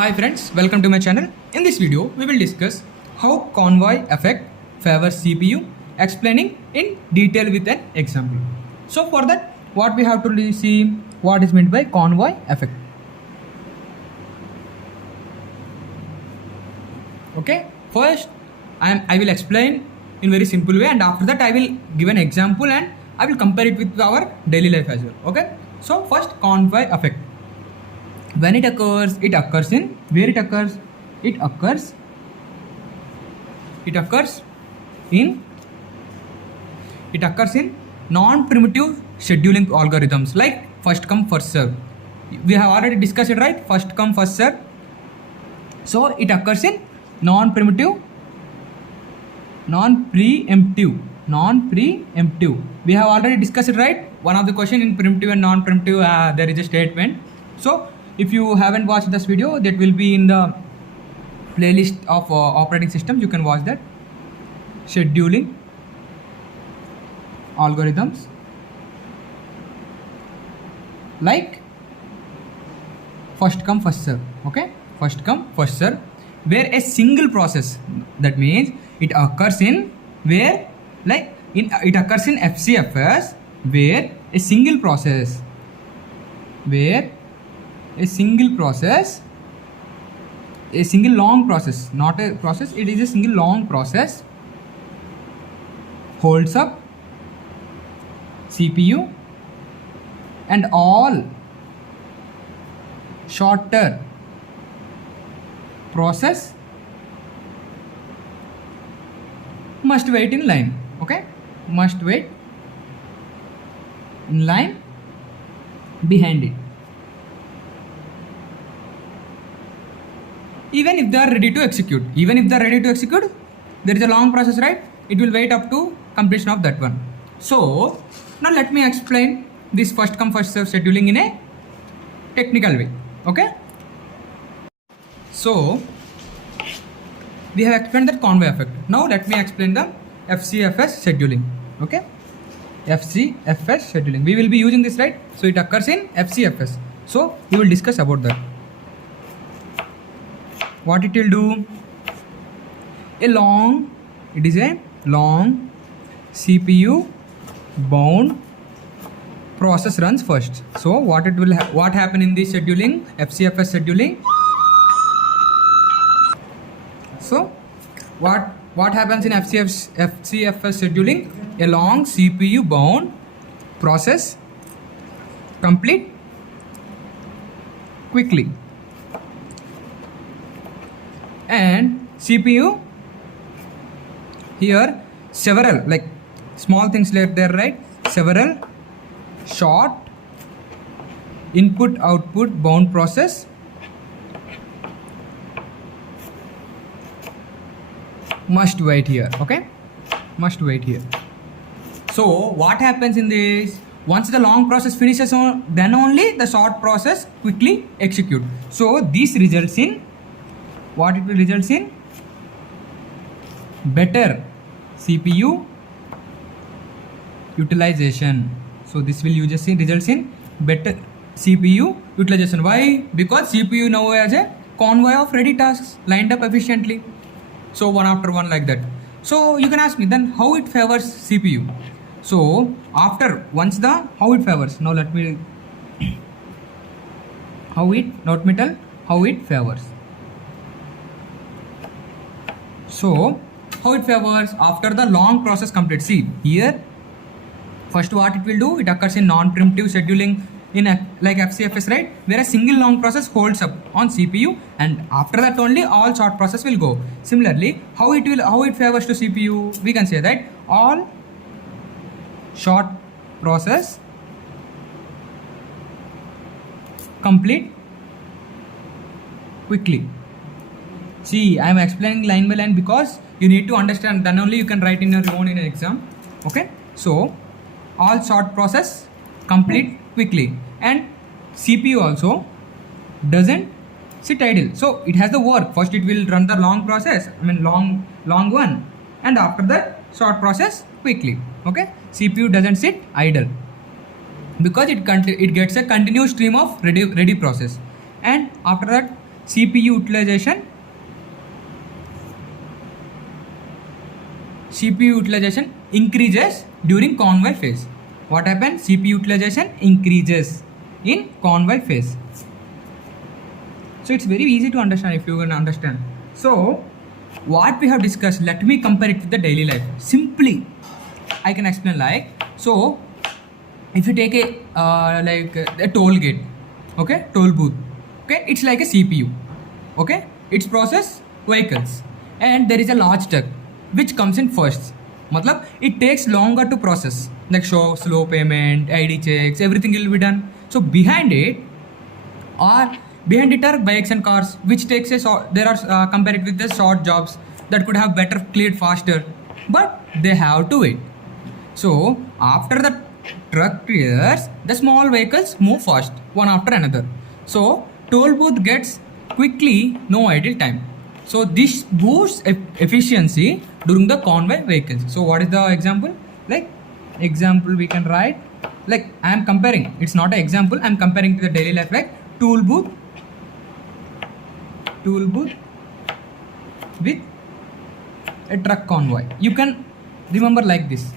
Hi friends, welcome to my channel. In this video, we will discuss how convoy effect favors CPU, explaining in detail with an example. So for that, what we have to see what is meant by convoy effect. Okay, first I will explain in very simple way, and after that I will give an example and I will compare it with our daily life as well. Okay, so first convoy effect. When it occurs in where it occurs? It occurs in non-primitive scheduling algorithms like first come first serve. We have already discussed it, right? First come first serve. So it occurs in non-preemptive. We have already discussed it, right? One of the question in preemptive and non-preemptive, there is a statement. So if you haven't watched this video, that will be in the playlist of operating systems. You can watch that. Scheduling algorithms like first come first serve. Okay, first come first serve, where a single process, that means it occurs in where, like it occurs in FCFS, where a single long process, not a process, it is a single long process, holds up CPU and all shorter process must wait in line. Okay, must wait in line behind it, even if they are ready to execute. There is a long process, right? It will wait up to completion of that one. So now let me explain this first come first serve scheduling in a technical way. Okay, so we have explained that convoy effect. Now let me explain the FCFS scheduling. Okay, FCFS scheduling, we will be using this, right? So it occurs in FCFS, so we will discuss about that. What it will do? It is a long CPU bound process runs first. So what happen in this scheduling, FCFS scheduling? So what happens in FCFS scheduling? A long CPU bound process complete quickly, and CPU here several like small things like there, right? Several short input output bound process must wait here. Okay, must wait here. So what happens in this? Once the long process finishes, then only the short process quickly execute. So this results in what? It will result in better CPU utilization. So this will results in better CPU utilization. Why? Because CPU now has a convoy of ready tasks lined up efficiently. So one after one like that. So you can ask me then how it favors CPU. So after how it favors. Now let me how it favors. So how it favors after the long process complete. See here, first what it will do? It occurs in non-preemptive scheduling in like FCFS, right? Where a single long process holds up on CPU, and after that only all short process will go. Similarly, how it favors to CPU? We can say that all short process complete quickly. See, I am explaining line by line because you need to understand, then only you can write in your own in an exam. Okay, so all short process complete quickly, and CPU also doesn't sit idle. So it has the work. First it will run the long process, long one, and after that short process quickly. Okay, CPU doesn't sit idle because it gets a continuous stream of ready process, and after that CPU utilization increases during convoy phase. What happens? CPU utilization increases in convoy phase. So it's very easy to understand if you can understand. So what we have discussed, let me compare it with the daily life. Simply I can explain like, so if you take a toll gate, okay, toll booth, okay, it's like a CPU, okay, it's process vehicles, and there is a large truck which comes in first. Matlab it takes longer to process, like show slow payment, ID checks, everything will be done. So behind it are bikes and cars which takes there are compared with the short jobs that could have better cleared faster, but they have to wait. So after the truck clears, the small vehicles move fast one after another. So toll booth gets quickly, no idle time. So this boosts efficiency during the convoy vehicles. So what is the example? Like example we can write, like I am comparing, it's not an example, I am comparing to the daily life, like toll booth with a truck convoy. You can remember like this.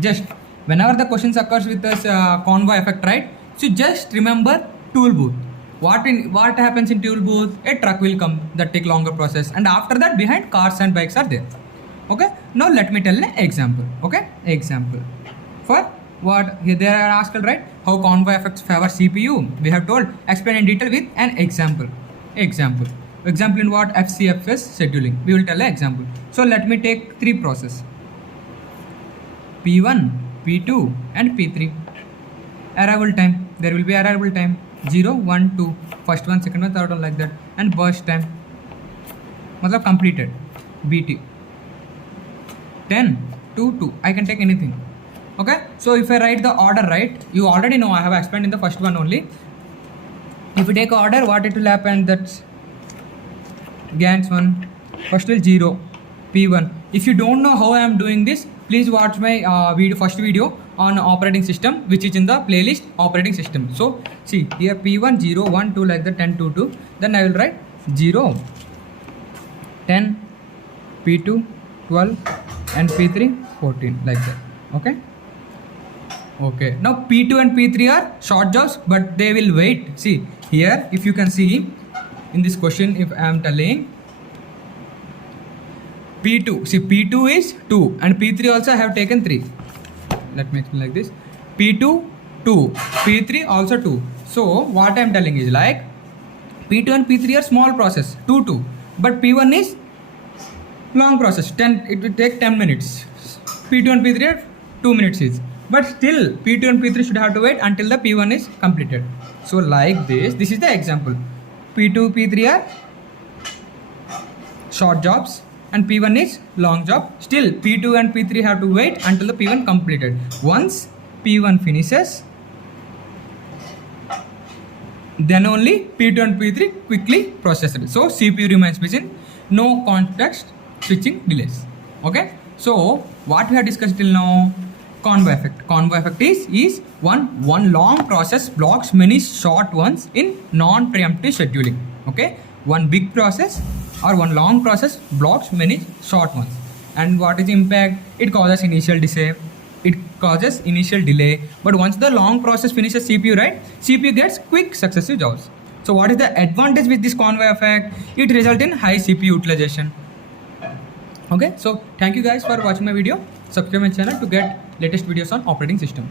Just whenever the questions occurs with this convoy effect, right? So just remember tool booth. What happens in tool booth? A truck will come that take longer process, and after that behind cars and bikes are there. Okay. Now let me tell an example. Okay. Example for what here they are asked, right? How convoy effects favor CPU? We have told. Explain in detail with an example. Example in what? FCFS scheduling. We will tell an example. So let me take three process. P1, P2 and P3. Arrival time. There will be arrival time 0, 1, 2. First one, second one, third one, like that. And burst time. Matlab completed. BT. 10, 2, 2. I can take anything. Okay. So if I write the order right, you already know I have explained in the first one only. If you take order, what it will happen? That's Gans 1. First will 0. P1. If you don't know how I am doing this, please watch my first video on operating system, which is in the playlist operating system. So see here P1 0 1 2 like that, 10 2 2. Then I will write 0 10 P2 12 and P3 14 like that. Okay. Okay. Now P2 and P3 are short jobs, but they will wait. See here, if you can see in this question, if I am telling P2, see P2 is 2 and P3 also I have taken 3. Let me explain like this. P2 2, P3 also 2. So what I am telling is like P2 and P3 are small process 2 2, but P1 is long process 10. It will take 10 minutes. P2 and P3 are 2 minutes each, but still P2 and P3 should have to wait until the P1 is completed. So like this is the example. P2 P3 are short jobs and P1 is long job. Still P2 and P3 have to wait until the P1 completed. Once P1 finishes, then only P2 and P3 quickly processed. So CPU remains busy, no context switching delays. Okay. So what we have discussed till now? Convoy effect. Convoy effect is one long process blocks many short ones in non-preemptive scheduling. Okay. One big process or one long process blocks many short ones. And what is the impact? It causes initial delay. But once the long process finishes CPU, right? CPU gets quick successive jobs. So what is the advantage with this convoy effect? It results in high CPU utilization. Okay. So thank you guys for watching my video. Subscribe my channel to get latest videos on operating system.